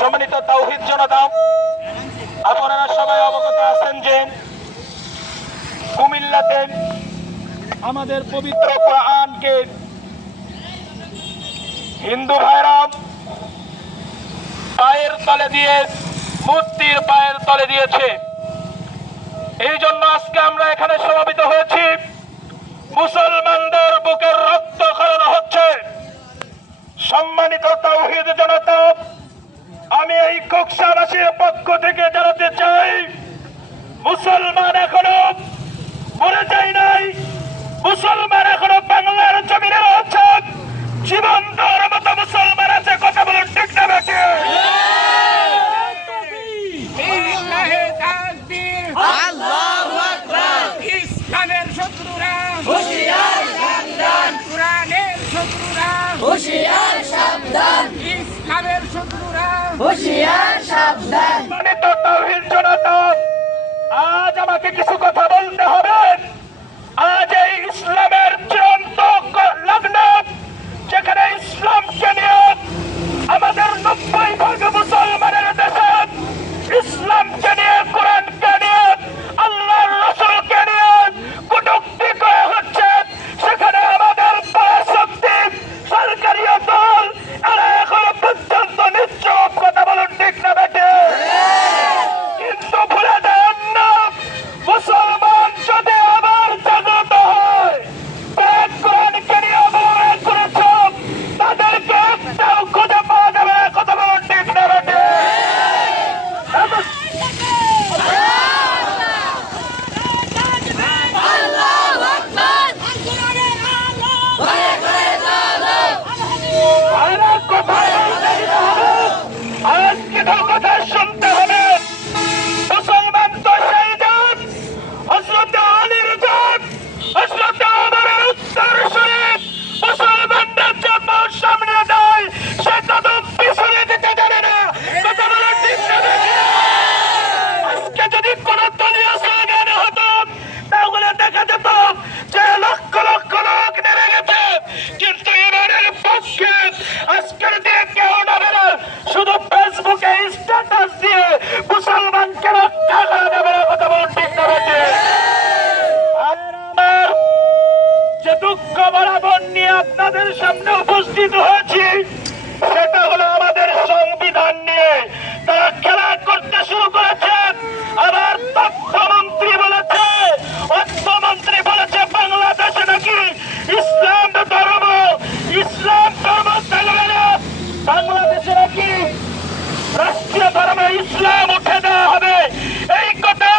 সম্মানিত তাওহীদ জনতা, আপনারা সবাই অবগত আছেন যে কুমিল্লাতে আমাদের পবিত্র কোরআনকে হিন্দু ভাইরা পায়ের তলে দিয়ে মূর্তির পায়ের তলে দিয়েছে। এই জন্য আজকে আমরা এখানে সমবেত হয়েছি। মুসলমানদের বুকের রক্ত খরণ হচ্ছে। সম্মানিত তাওহীদ জনতা, আমি এই কক্সবাসীর পক্ষ থেকে জানাতে চাই, মুসলমান এখনো মরে যায় নাই। মুসলমান এখনো বাংলার জমিনে আছে, জীবন দেওয়ার মতো মুসলমান আছে। কথা বলুন, ঠিক না বেঠে? ইসলামের শত্রুরা হুঁশিয়ার সাবধান, কোরআনের শত্রুরা হুঁশিয়ার সাবধান, ইসলামের শত্রুরা হুঁশিয়ার সাবধান। সম্মানিত তাওহীদ জনতা, আজ আমাকে কিছু কথা বলতে হবে। আজ এই ইসলামের চূড়ান্ত লগ্ন, যেখানে ইসলামকে নিয়ে আমাদের 90% মুসলমানের দেশে ইসলামকে নিয়ে, কোরআনকে নিয়ে, আল্লাহর রাসূলকে নিয়ে কটূক্তি করা হচ্ছে। সেখানে আমাদের শক্তি সরকারি দল এরা এখনো পর্যন্ত নিশ্চুপ। কথা বলুন, ঠিক না বেঠে? কিন্তু ভুলে দেন না, মুসলমান যদি আবার জাগ্রত হয়, কোরআনকে নিয়ে অবহেলা করেছ, তাদেরকে একটাও খুঁজে পাওয়া যাবে না। কথা বলুন, ঠিক না বেঠে? কথা শুনতে হবে। মুসলমান তো সেই জাত, হযরত আলীর জাত, হযরত ওমরের উত্তরসূরি। মুসলমানদের জন্ম সামনে দেয়, সে কদম পিছনে যেতে জানে না। কথা বলার ঠিক না? আজকে যদি কোন দলীয় স্লোগান হতো, তাহলে দেখা যেত যে লক্ষ লক্ষ লোক নেমে গেছে। কিন্তু ইমানের পক্ষে আজকের দিনে কেউ নামে না। শুধু ফেসবুকে স্ট্যাটাস দিয়ে মুসলমানকে রক্ষা করা যাবে না। কথা বলুন, ঠিক না বেঠে? যে দুঃখ বরাবর নিয়ে আপনাদের সামনে উপস্থিত হয়েছি, সেটা হলো আমাদের সংবিধান নিয়ে তারা খেলা করতে শুরু করেছে। আবার তথ্যমন্ত্রী বলেছে, অর্থমন্ত্রী বলেছে বাংলাদেশে নাকি ইসলাম ধর্ম চলবে না। বাংলাদেশে নাকি রাষ্ট্রীয় ধর্মে ইসলাম উঠে দেওয়া হবে। এই কথা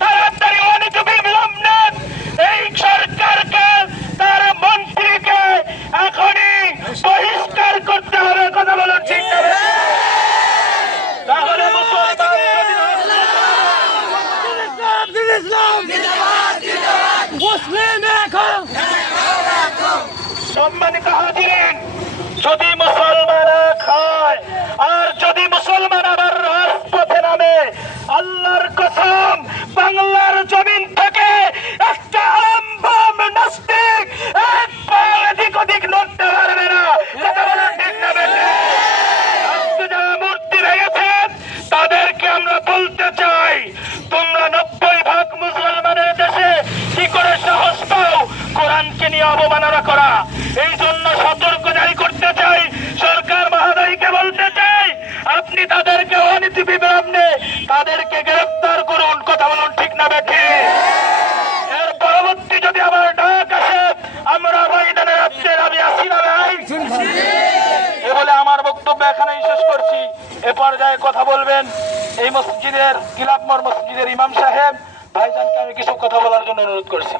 তাড়াতাড়ি অনিটুপি বিলম্বে এই সরকারকে, তার মন্ত্রীকে এখনই বহিষ্কার করতে হবে। কথা বলো, ঠিক না? তাহলে সম্মানিত হাজিরিন, যদি মুসলমানরা খায় আর যদি মুসলমান আবার রাজপথে নামে, আল্লাহর কসম, বাংলার জমিন থেকে একটা আলম্বম নাস্তিক এক পা এদিক ওদিক নড়তে পারবে না। কথা বলেন, ঠিক না বেঠে? আজকে যারা মূর্তি ভেঙেছে, তাদেরকে আমরা বলতে চাই, তোমরা 90% মুসলমানের দেশে কি করে সাহস পাও কোরআনকে নিয়ে অবমাননা করা? এই জন্য সতর্ক জারি করতে চাই, সরকার মহোদয়কে বলতে চাই, আপনি তাদেরকে অনীতি বিলম্বে তাদেরকে গ্রেফতার করুন। কথা বলুন, ঠিক না বেঠে? এর পরবর্তী যদি আবার ডাক আসে, আমরা ময়দানে রাজ্যের আমি আসি না ভাই। এ বলে আমার বক্তব্য এখানেই শেষ করছি। এ পর্যায়ে কথা বলবেন এই মসজিদের কিলাবমর মসজিদের ইমাম সাহেব ভাইজানকে আমি কিছু কথা বলার জন্য অনুরোধ করছি।